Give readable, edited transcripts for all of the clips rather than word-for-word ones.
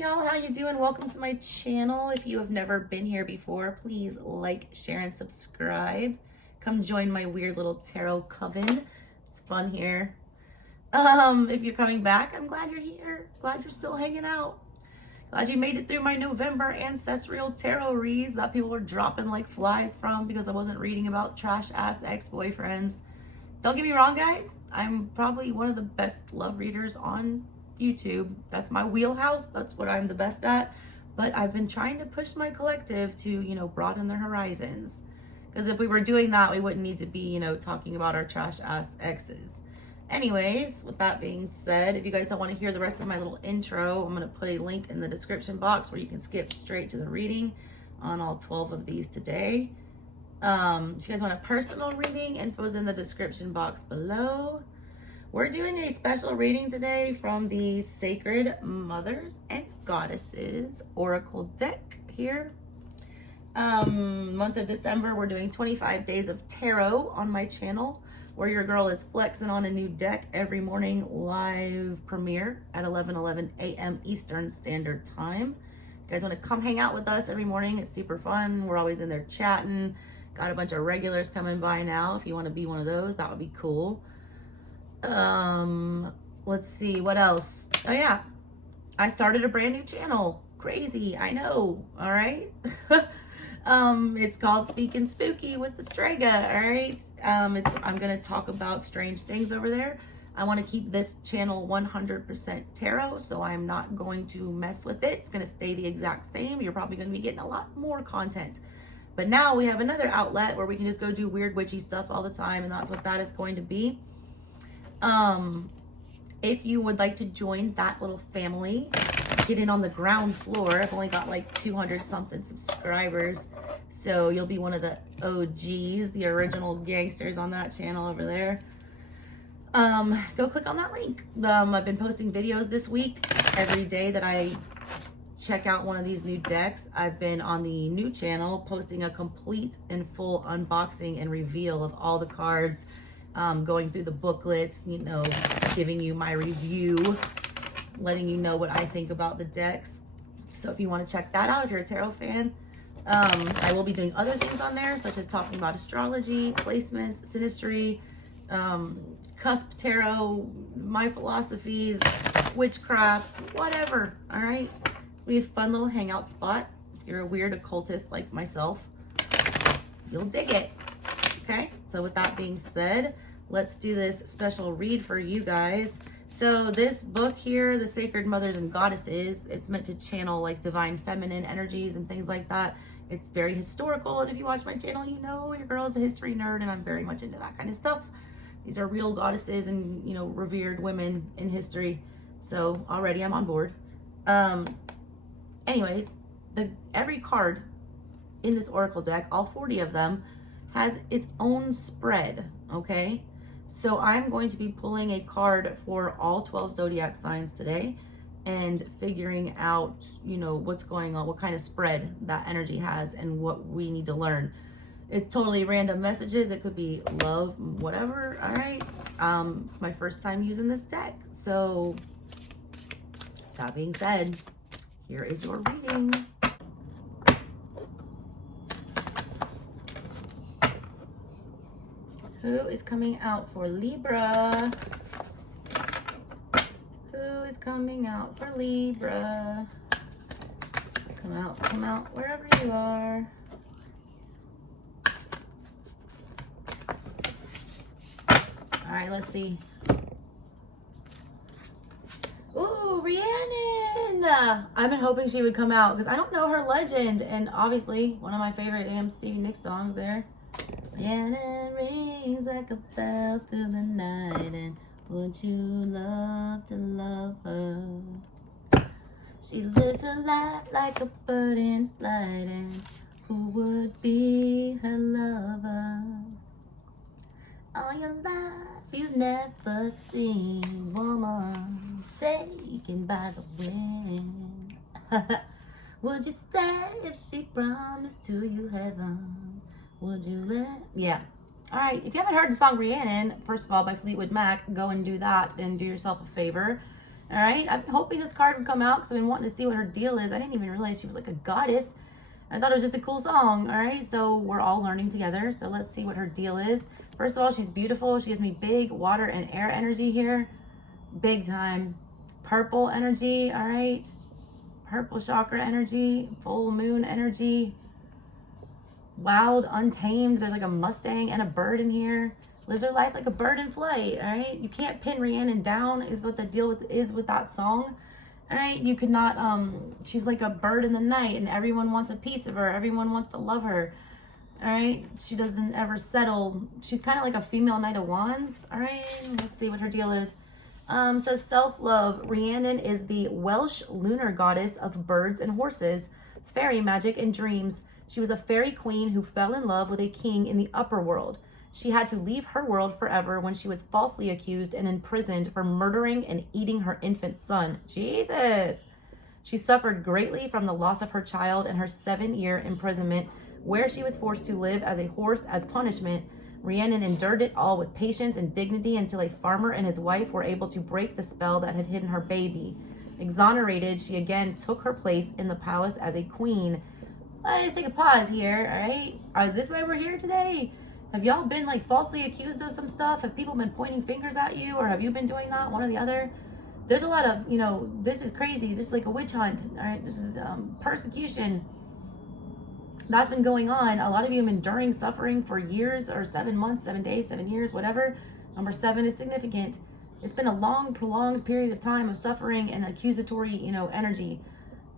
y'all, how you doing? Welcome to my channel. If you have never been here before, please like, share, and subscribe. Come join my weird little tarot coven. It's fun here. If you're coming back, I'm glad you're here. Glad you're still hanging out. Glad you made it through my November ancestral tarot reads that people were dropping like flies from because I wasn't reading about trash ass ex-boyfriends. Don't get me wrong, guys. I'm probably one of the best love readers on YouTube. That's my wheelhouse. That's what I'm the best at. But I've been trying to push my collective to, broaden their horizons. Because if we were doing that, we wouldn't need to be, talking about our trash ass exes. Anyways, with that being said, if you guys don't want to hear the rest of my little intro, I'm going to put a link in the description box where you can skip straight to the reading on all 12 of these today. If you guys want a personal reading, info's in the description box below. We're doing a special reading today from the Sacred Mothers and Goddesses Oracle deck here. Month of December, we're doing 25 days of tarot on my channel, where your girl is flexing on a new deck every morning, live premiere at 11:11 a.m. Eastern Standard Time. If you guys want to come hang out with us every morning, it's super fun. We're always in there chatting. Got a bunch of regulars coming by now. If you want to be one of those, that would be cool. Let's see what else. Oh yeah, I started a brand new channel. Crazy, I know. All right. It's called Speaking Spooky with the Strega. All right. I'm gonna talk about strange things over there. I want to keep this channel 100% tarot, so I'm not going to mess with it. It's gonna stay the exact same. You're probably gonna be getting a lot more content. But now we have another outlet where we can just go do weird witchy stuff all the time, and that's what that is going to be. If you would like to join that little family, get in on the ground floor. I've only got like 200 something subscribers, so you'll be one of the OGs, the original gangsters on that channel over there. Go click on that link. I've been posting videos this week. Every day that I check out one of these new decks, I've been on the new channel posting a complete and full unboxing and reveal of all the cards, going through the booklets, giving you my review, letting you know what I think about the decks. So if you want to check that out, if you're a tarot fan, I will be doing other things on there, such as talking about astrology, placements, synastry, cusp tarot, my philosophies, witchcraft, whatever. All right. It'll be a fun little hangout spot. If you're a weird occultist like myself, you'll dig it. Okay. So with that being said, let's do this special read for you guys. So this book here, The Sacred Mothers and Goddesses, it's meant to channel like divine feminine energies and things like that. It's very historical, and if you watch my channel, you know your girl is a history nerd, and I'm very much into that kind of stuff. These are real goddesses and, revered women in history. So already I'm on board. Anyways, every card in this oracle deck, all 40 of them, has its own spread, okay? So I'm going to be pulling a card for all 12 zodiac signs today and figuring out, what's going on, what kind of spread that energy has and what we need to learn. It's totally random messages. It could be love, whatever. All right. It's my first time using this deck. So that being said, here is your reading. Who is coming out for Libra? Who is coming out for Libra? Come out, wherever you are. All right, let's see. Ooh, Rhiannon! I've been hoping she would come out because I don't know her legend, and obviously one of my favorite STEVIE NICKS songs there. Rhiannon rings like a bell through the night, and would you love to love her? She lives her life like a bird in flight, and who would be her lover? All your life you've never seen woman taken by the wind. Would you stay if she promised to you heaven? Would you let? Yeah. All right. If you haven't heard the song Rhiannon, first of all, by Fleetwood Mac, go and do that and do yourself a favor. All right, I've been hoping this card would come out because I've been wanting to see what her deal is. I didn't even realize she was like a goddess. I thought it was just a cool song. All right, so we're all learning together. So let's see what her deal is. First of all, she's beautiful. She gives me big water and air energy here. Big time. Purple energy, all right. Purple chakra energy, full moon energy. Wild, untamed. There's like a Mustang and a bird in here. Lives her life like a bird in flight, all right? You can't pin Rhiannon down is what the deal is with that song. All right, you could not, she's like a bird in the night and everyone wants a piece of her. Everyone wants to love her, all right? She doesn't ever settle. She's kind of like a female Knight of Wands, all right? Let's see what her deal is. Says self-love. Rhiannon is the Welsh lunar goddess of birds and horses, fairy magic and dreams. She was a fairy queen who fell in love with a king in the upper world. She had to leave her world forever when she was falsely accused and imprisoned for murdering and eating her infant son. Jesus! She suffered greatly from the loss of her child and her 7-year imprisonment, where she was forced to live as a horse as punishment. Rhiannon endured it all with patience and dignity until a farmer and his wife were able to break the spell that had hidden her baby. Exonerated, she again took her place in the palace as a queen. Let's take a pause here, all right? Is this why we're here today? Have y'all been like falsely accused of some stuff? Have people been pointing fingers at you, or have you been doing that, one or the other? There's a lot of, this is crazy. This is like a witch hunt, all right? This is persecution that's been going on. A lot of you have been enduring suffering for years, or 7 months, 7 days, 7 years, whatever. Number 7 is significant. It's been a long, prolonged period of time of suffering and accusatory, energy.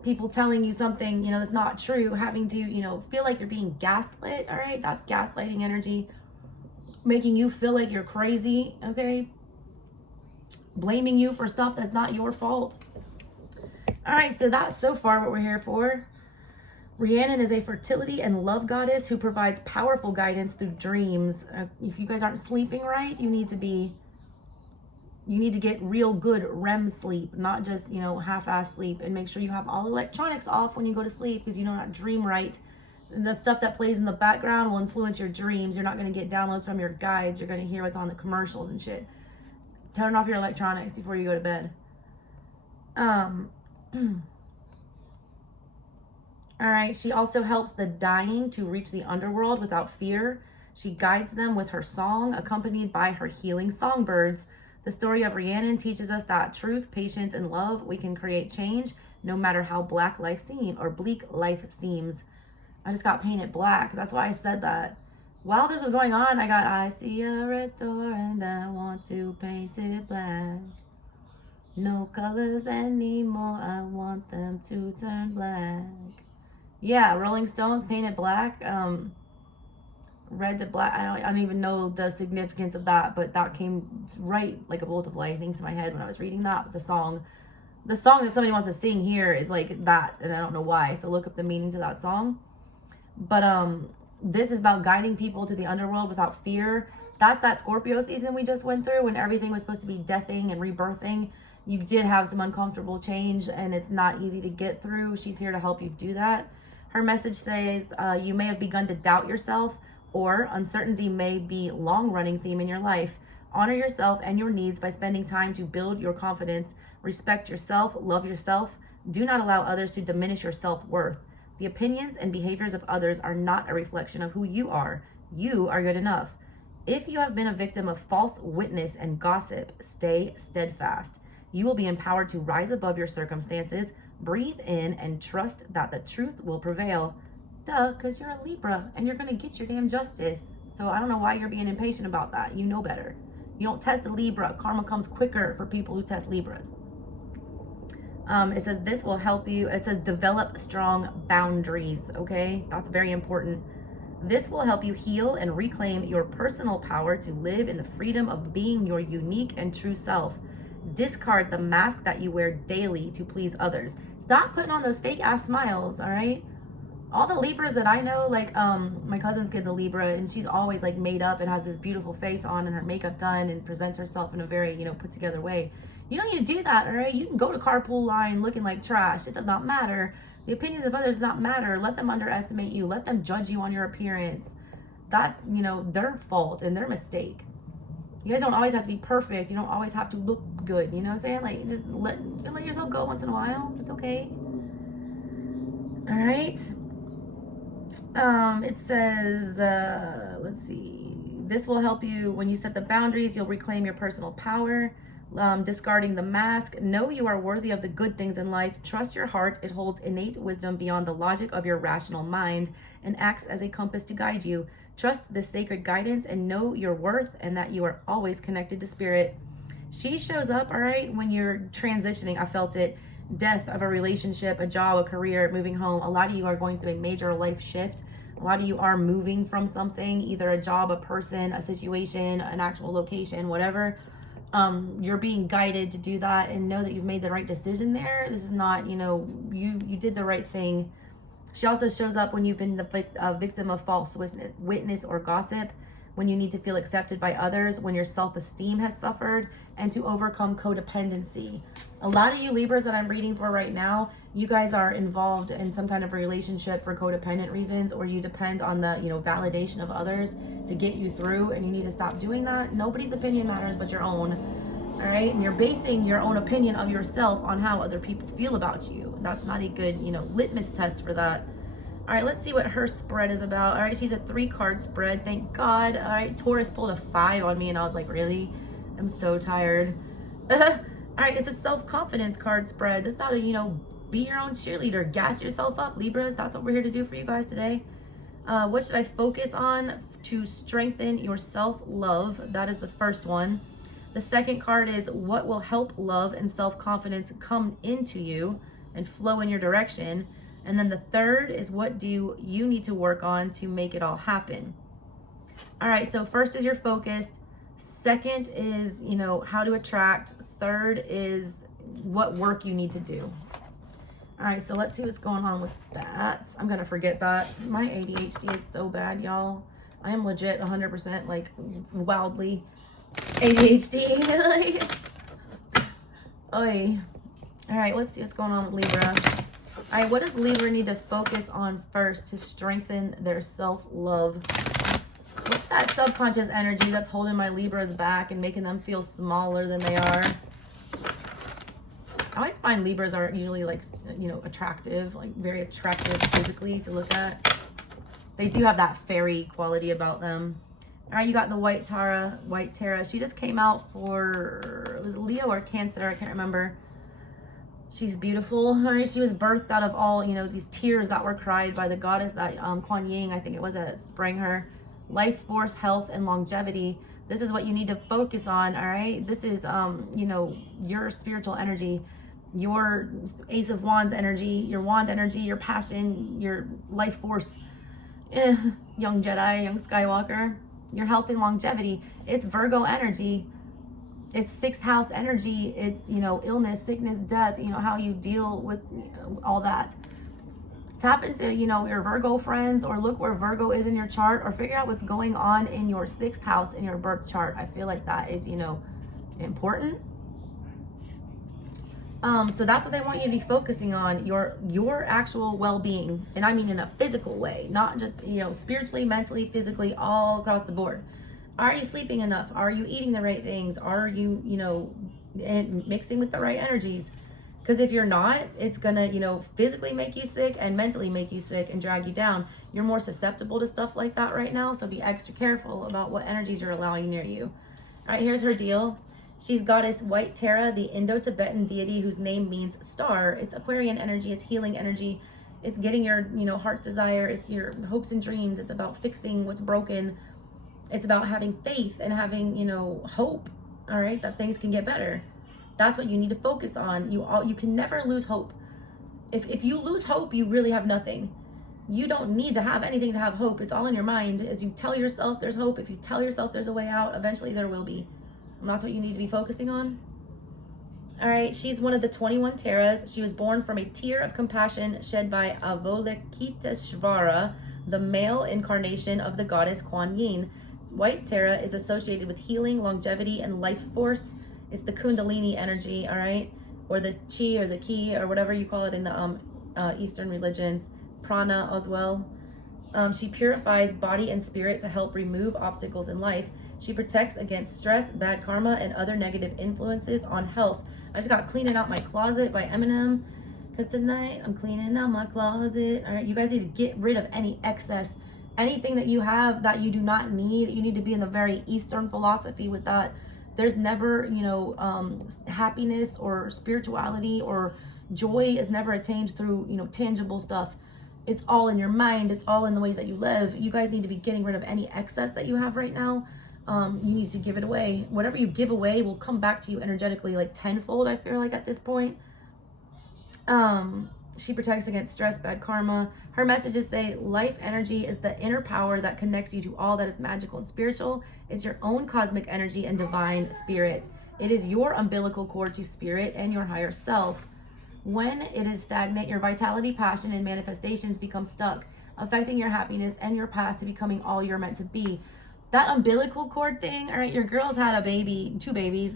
People telling you something, that's not true, having to, feel like you're being gaslit, all right? That's gaslighting energy, making you feel like you're crazy, okay? Blaming you for stuff that's not your fault. All right, so that's so far what we're here for. Rhiannon is a fertility and love goddess who provides powerful guidance through dreams. If you guys aren't sleeping right, you need to get real good REM sleep, not just, half-ass sleep, and make sure you have all electronics off when you go to sleep because you do not dream right. And the stuff that plays in the background will influence your dreams. You're not going to get downloads from your guides. You're going to hear what's on the commercials and shit. Turn off your electronics before you go to bed. All right, she also helps the dying to reach the underworld without fear. She guides them with her song, accompanied by her healing songbirds. The story of Rhiannon teaches us that truth, patience, and love, we can create change no matter how bleak life seems. I just got painted black. That's why I said that. While this was going on, I see a red door and I want to paint it black. No colors anymore, I want them to turn black. Yeah, Rolling Stones painted black. Red to black. I don't even know the significance of that, but that came right like a bolt of lightning to my head when I was reading that. But the song that somebody wants to sing here is like that, and I don't know why. So look up the meaning to that song. But this is about guiding people to the underworld without fear. That's that Scorpio season we just went through when everything was supposed to be deathing and rebirthing. You did have some uncomfortable change, and it's not easy to get through. She's here to help you do that. Her message says, you may have begun to doubt yourself, or uncertainty may be a long-running theme in your life. Honor yourself and your needs by spending time to build your confidence. Respect yourself, love yourself. Do not allow others to diminish your self-worth. The opinions and behaviors of others are not a reflection of who you are. You are good enough. If you have been a victim of false witness and gossip, stay steadfast. You will be empowered to rise above your circumstances. Breathe in and trust that the truth will prevail. Duh, because you're a Libra and you're going to get your damn justice. So I don't know why you're being impatient about that. You know better. You don't test a Libra. Karma comes quicker for people who test Libras. It says this will help you. It says develop strong boundaries. Okay, that's very important. This will help you heal and reclaim your personal power to live in the freedom of being your unique and true self. Discard the mask that you wear daily to please others. Stop putting on those fake ass smiles, all right? All the Libras that I know, like my cousin's kid's a Libra, and she's always like made up and has this beautiful face on and her makeup done and presents herself in a very, put together way. You don't need to do that, all right? You can go to carpool line looking like trash. It does not matter. The opinions of others does not matter. Let them underestimate you. Let them judge you on your appearance. That's, their fault and their mistake. You guys don't always have to be perfect. You don't always have to look good. You know what I'm saying? Like, just let yourself go once in a while. It's okay. All right. It says, let's see. This will help you when you set the boundaries. You'll reclaim your personal power. Discarding the mask. Know you are worthy of the good things in life. Trust your heart. It holds innate wisdom beyond the logic of your rational mind and acts as a compass to guide you. Trust the sacred guidance and know your worth and that you are always connected to spirit. She shows up, all right, when you're transitioning. I felt it. Death of a relationship, a job, a career, moving home. A lot of you are going through a major life shift. A lot of you are moving from something, either a job, a person, a situation, an actual location, whatever. You're being guided to do that, and know that you've made the right decision there. This is not, you did the right thing. She also shows up when you've been the victim of false witness or gossip, when you need to feel accepted by others, when your self-esteem has suffered, and to overcome codependency. A lot of you Libras that I'm reading for right now, you guys are involved in some kind of a relationship for codependent reasons, or you depend on the, validation of others to get you through, and you need to stop doing that. Nobody's opinion matters but your own. All right, and you're basing your own opinion of yourself on how other people feel about you. That's not a good, litmus test for that. All right, let's see what her spread is about. All right, she's a 3-card spread. Thank God. All right, Taurus pulled a 5 on me, and I was like, really? I'm so tired. All right, it's a self-confidence card spread. This is how to, be your own cheerleader. Gas yourself up, Libras. That's what we're here to do for you guys today. What should I focus on to strengthen your self-love? That is the first one. The second card is what will help love and self-confidence come into you and flow in your direction. And then the third is what do you need to work on to make it all happen? All right, so first is your focus. Second is, how to attract. Third is what work you need to do. All right, so let's see what's going on with that. I'm going to forget that. My ADHD is so bad, y'all. I am legit 100%, like, wildly ADHD. Oy. All right, let's see what's going on with Libra. All right, what does Libra need to focus on first to strengthen their self-love? What's that subconscious energy that's holding my Libras back and making them feel smaller than they are? I always find Libras are usually like, attractive, like very attractive physically to look at. They do have that fairy quality about them. All right, you got the White Tara. She just came out for, it was Leo or Cancer, I can't remember. She's beautiful. All right, she was birthed out of all, these tears that were cried by the goddess that Kuan Yin, I think it was, that sprang her. Life force, health, and longevity. This is what you need to focus on, all right? This is, your spiritual energy, your Ace of Wands energy, your wand energy, your passion, your life force. Young Jedi, young Skywalker. Your health and longevity. It's Virgo energy. It's 6th house energy. It's, illness, sickness, death, how you deal with all that. Tap into, your Virgo friends, or look where Virgo is in your chart, or figure out what's going on in your 6th house in your birth chart. I feel like that is, important. So that's what they want you to be focusing on, your actual well-being. And I mean in a physical way, not just, spiritually, mentally, physically, all across the board. Are you sleeping enough? Are you eating the right things? Are you, and mixing with the right energies? Because if you're not, it's gonna, physically make you sick and mentally make you sick and drag you down. You're more susceptible to stuff like that right now. So be extra careful about what energies you're allowing near you. All right, here's her deal. She's goddess White Tara, the Indo-Tibetan deity whose name means star. It's Aquarian energy, it's healing energy. It's getting your, heart's desire. It's your hopes and dreams. It's about fixing what's broken. It's about having faith and having, hope, all right, that things can get better. That's what you need to focus on. You can never lose hope. If you lose hope, you really have nothing. You don't need to have anything to have hope. It's all in your mind. As you tell yourself there's hope, if you tell yourself there's a way out, eventually there will be. And that's what you need to be focusing on. All right, she's one of the 21 Taras. She was born from a tear of compassion shed by Avalokiteshvara, the male incarnation of the goddess Kuan Yin. White Tara is associated with healing, longevity, and life force. It's the Kundalini energy, all right? Or the chi or the ki or whatever you call it in the Eastern religions. Prana as well. She purifies body and spirit to help remove obstacles in life. She protects against stress, bad karma, and other negative influences on health. I just got Cleaning Out My Closet by Eminem, because tonight I'm cleaning out my closet. All right, you guys need to get rid of any excess. Anything that you have that you do not need, you need to be in the very Eastern philosophy with that. There's never, happiness or spirituality or joy is never attained through, tangible stuff. It's all in your mind. It's all in the way that you live. You guys need to be getting rid of any excess that you have right now. You need to give it away. Whatever you give away will come back to you energetically like tenfold, I feel like, at this point. She protects against stress, bad karma. Her messages say life energy is the inner power that connects you to all that is magical and spiritual. It's your own cosmic energy and divine spirit. It is your umbilical cord to spirit and your higher self. When it is stagnant, your vitality, passion, and manifestations become stuck, affecting your happiness and your path to becoming all you're meant to be. That umbilical cord thing, all right, your girl's had a baby, 2 babies.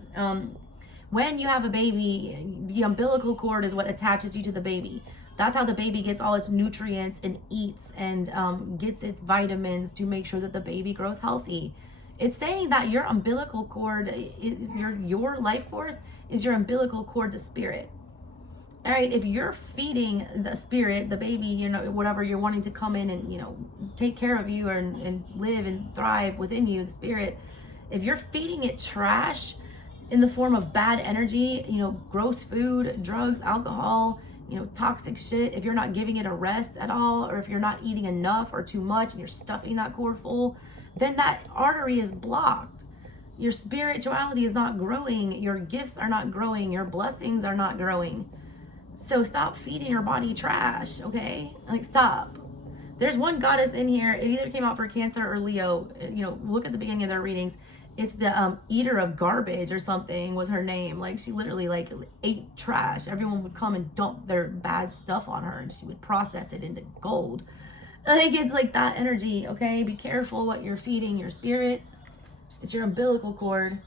When you have a baby, the umbilical cord is what attaches you to the baby. That's how the baby gets all its nutrients and eats and gets its vitamins to make sure that the baby grows healthy. It's saying that your umbilical cord is your life force is your umbilical cord to spirit. All right, if you're feeding the spirit, the baby, whatever you're wanting to come in and, take care of you and live and thrive within you, the spirit, if you're feeding it trash in the form of bad energy, gross food, drugs, alcohol, toxic shit, if you're not giving it a rest at all, or if you're not eating enough or too much and you're stuffing that cord full, then that artery is blocked. Your spirituality is not growing. Your gifts are not growing. Your blessings are not growing. So stop feeding your body trash, okay? Like, stop. There's one goddess in here. It either came out for Cancer or Leo. Look at the beginning of their readings. It's the eater of garbage or something was her name. Like, she literally ate trash. Everyone would come and dump their bad stuff on her and she would process it into gold. It's like that energy, okay? Be careful what you're feeding your spirit. It's your umbilical cord.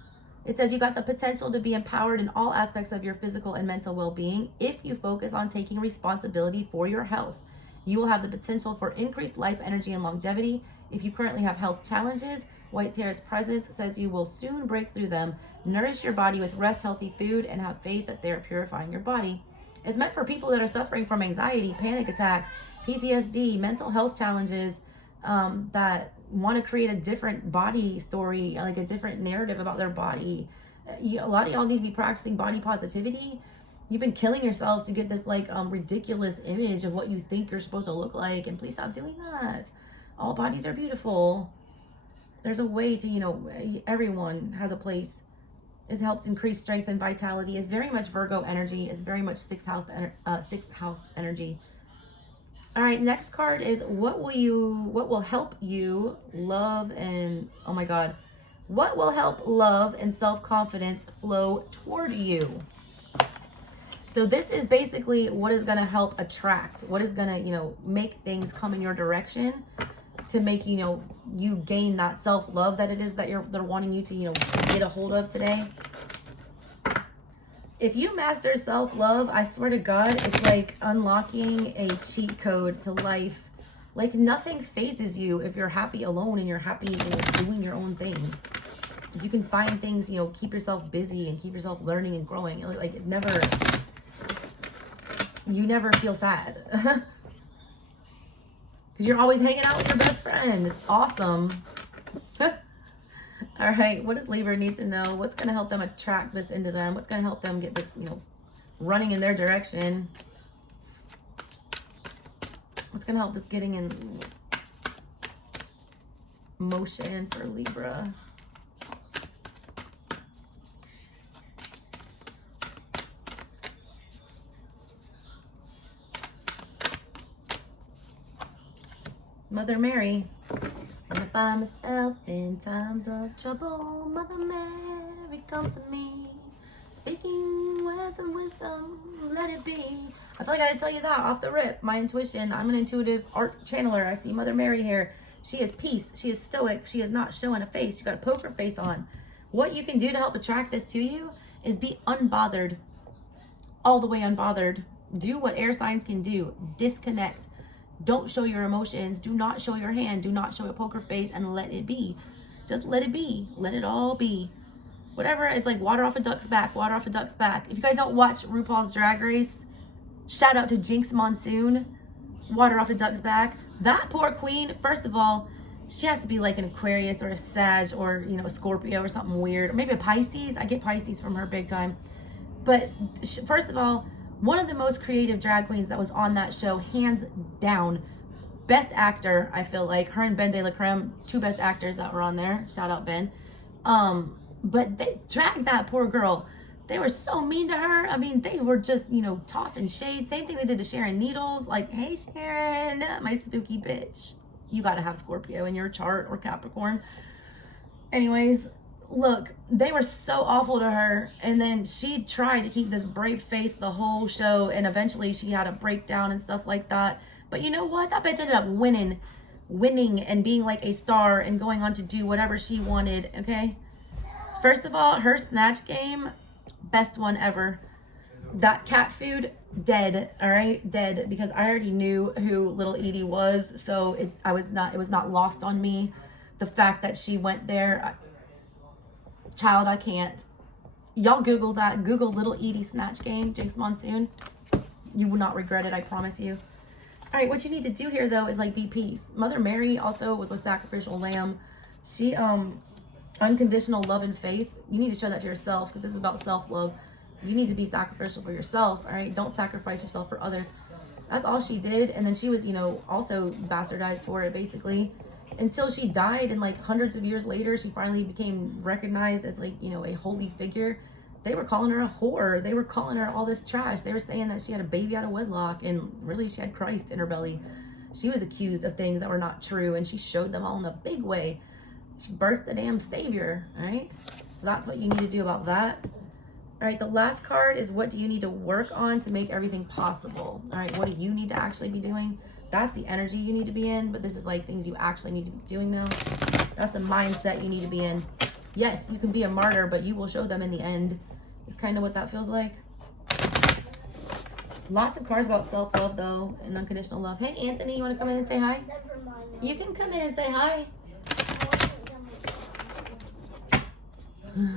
It says you got the potential to be empowered in all aspects of your physical and mental well-being if you focus on taking responsibility for your health. You will have the potential for increased life energy and longevity. If you currently have health challenges, White Tarot's presence says you will soon break through them. Nourish your body with rest, healthy food, and have faith that they are purifying your body. It's meant for people that are suffering from anxiety, panic attacks, PTSD, mental health challenges, that want to create a different body story, like a different narrative about their body. A lot of y'all need to be practicing body positivity. You've been killing yourselves to get this ridiculous image of what you think you're supposed to look like, and please stop doing that. All bodies are beautiful. There's a way to, everyone has a place. It helps increase strength and vitality. It's very much Virgo energy. It's very much sixth house energy. All right, next card is what will help you love and, oh my God, what will help love and self-confidence flow toward you? So this is basically what is going to help attract, what is going to, make things come in your direction to make, you gain that self-love that it is that they're wanting you to, get a hold of today. If you master self-love, I swear to God, it's like unlocking a cheat code to life. Like, nothing phases you if you're happy alone and you're happy, doing your own thing. If you can find things, keep yourself busy and keep yourself learning and growing. Like, you never feel sad. Because you're always hanging out with your best friend. It's awesome. All right, what does Libra need to know? What's going to help them attract this into them? What's going to help them get this, running in their direction? What's going to help this getting in motion for Libra? Mother Mary. When I find myself in times of trouble, Mother Mary comes to me, speaking words of wisdom, let it be. I feel like I gotta tell you that off the rip. My intuition, I'm an intuitive art channeler. I see Mother Mary here. She is peace. She is stoic. She is not showing a face. She got a poker face on. What you can do to help attract this to you is be unbothered. All the way unbothered. Do what air signs can do. Disconnect. Don't show your emotions. Do not show your hand. Do not show a poker face, and let it be. Just let it be. Let it all be. Whatever. It's like water off a duck's back. Water off a duck's back. If you guys don't watch RuPaul's Drag Race, shout out to Jinx Monsoon. Water off a duck's back. That poor queen, first of all, she has to be like an Aquarius or a Sag or, you know, a Scorpio or something weird. Or maybe a Pisces. I get Pisces from her big time. But first of all, one of the most creative drag queens that was on that show, hands down. Best actor, I feel like. Her and Ben De La Creme, two best actors that were on there. Shout out Ben. But they dragged that poor girl. They were so mean to her. I mean, they were just, you know, tossing shade. Same thing they did to Sharon Needles. Like, hey, Sharon, my spooky bitch. You got to have Scorpio in your chart or Capricorn. Anyways, look, they were so awful to her. And then she tried to keep this brave face the whole show. And eventually she had a breakdown and stuff like that. But you know what? That bitch ended up winning and being like a star and going on to do whatever she wanted, okay? First of all, her snatch game, best one ever. That cat food, dead, all right? Dead, because I already knew who Little Edie was, so it was not lost on me. The fact that she went there, child, I can't. Y'all Google that. Google Little Edie snatch game, Jinx Monsoon. You will not regret it, I promise you. All right, what you need to do here, though, is like be peace. Mother Mary also was a sacrificial lamb. She, unconditional love and faith. You need to show that to yourself, because this is about self-love. You need to be sacrificial for yourself, all right? Don't sacrifice yourself for others. That's all she did. And then she was, you know, also bastardized for it, basically, until she died. And like hundreds of years later, she finally became recognized as like, you know, a holy figure. They were calling her a whore. They were calling her all this trash. They were saying that she had a baby out of wedlock, and really she had Christ in her belly. She was accused of things that were not true, and she showed them all in a big way. She birthed the damn savior, all right? So that's what you need to do about that. All right, the last card is what do you need to work on to make everything possible? All right, what do you need to actually be doing? That's the energy you need to be in, but this is like things you actually need to be doing now. That's the mindset you need to be in. Yes, you can be a martyr, but you will show them in the end. It's kind of what that feels like. Lots of cards about self-love, though, and unconditional love. Hey, Anthony, you want to come in and say hi? You can come in and say hi.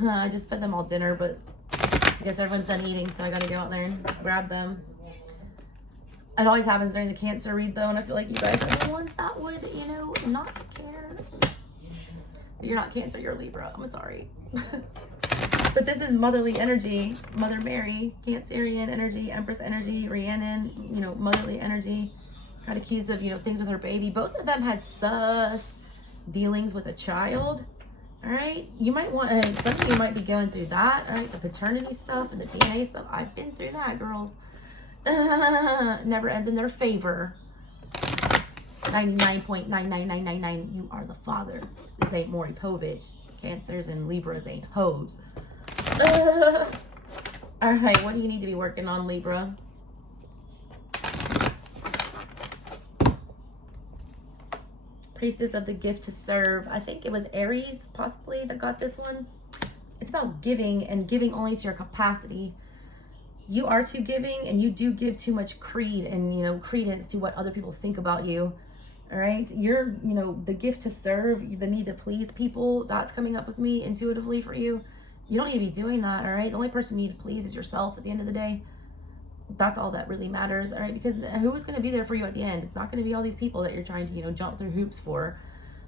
I just fed them all dinner, but I guess everyone's done eating, so I got to go out there and grab them. It always happens during the Cancer read, though, and I feel like you guys are the ones that would, you know, not care. But you're not Cancer, you're Libra. I'm sorry. But this is motherly energy. Mother Mary, Cancerian energy, Empress energy, Rhiannon, you know, motherly energy. Got accused of, you know, things with her baby. Both of them had sus dealings with a child. All right, you might want, some of you might be going through that, all right, the paternity stuff and the DNA stuff. I've been through that, girls. Never ends in their favor. 99.99999, you are the father. This ain't Maury Povich. Cancers and Libras ain't hoes. All right, what do you need to be working on, Libra? Priestess of the gift to serve. I think it was Aries, possibly, that got this one. It's about giving, and giving only to your capacity. You are too giving, and you do give too much creed and, you know, credence to what other people think about you. All right, you're, you know, the gift to serve, the need to please people, that's coming up with me intuitively for you. You don't need to be doing that, all right? The only person you need to please is yourself at the end of the day. That's all that really matters, all right? Because who's going to be there for you at the end? It's not going to be all these people that you're trying to, you know, jump through hoops for.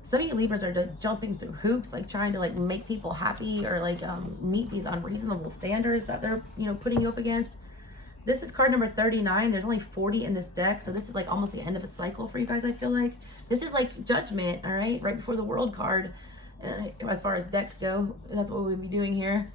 Some of you Libras are just jumping through hoops, like trying to like make people happy or like meet these unreasonable standards that they're, you know, putting you up against. This is card number 39. There's only 40 in this deck, so this is like almost the end of a cycle for you guys, I feel like. This is like judgment, all right? Right before the world card, as far as decks go. That's what we'll be doing here.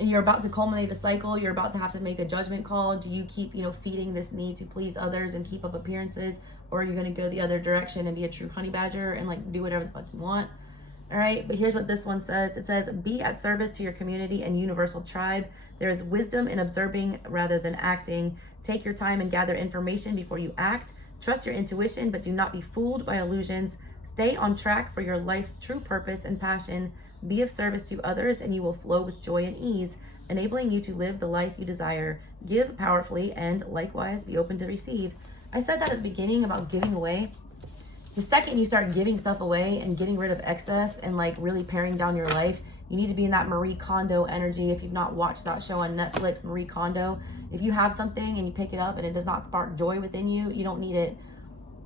And you're about to culminate a cycle. You're about to have to make a judgment call. Do you keep, you know, feeding this need to please others and keep up appearances? Or are you going to go the other direction and be a true honey badger and like do whatever the fuck you want? All right, but here's what this one says. It says, be at service to your community and universal tribe. There is wisdom in observing rather than acting. Take your time and gather information before you act. Trust your intuition, but do not be fooled by illusions. Stay on track for your life's true purpose and passion. Be of service to others and you will flow with joy and ease, enabling you to live the life you desire. Give powerfully and likewise be open to receive. I said that at the beginning about giving away. The second you start giving stuff away and getting rid of excess and like really paring down your life, you need to be in that Marie Kondo energy. If you've not watched that show on Netflix, Marie Kondo, if you have something and you pick it up and it does not spark joy within you, you don't need it.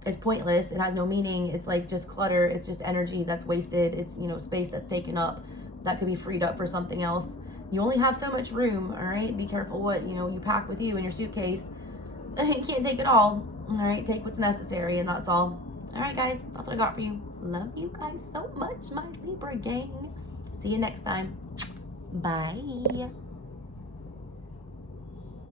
It's pointless. It has no meaning. It's like just clutter. It's just energy that's wasted. It's, you know, space that's taken up that could be freed up for something else. You only have so much room, all right? Be careful what, you know, you pack with you in your suitcase. You can't take it all right? Take what's necessary, and that's all. All right, guys, that's what I got for you. Love you guys so much, my Libra gang. See you next time. Bye.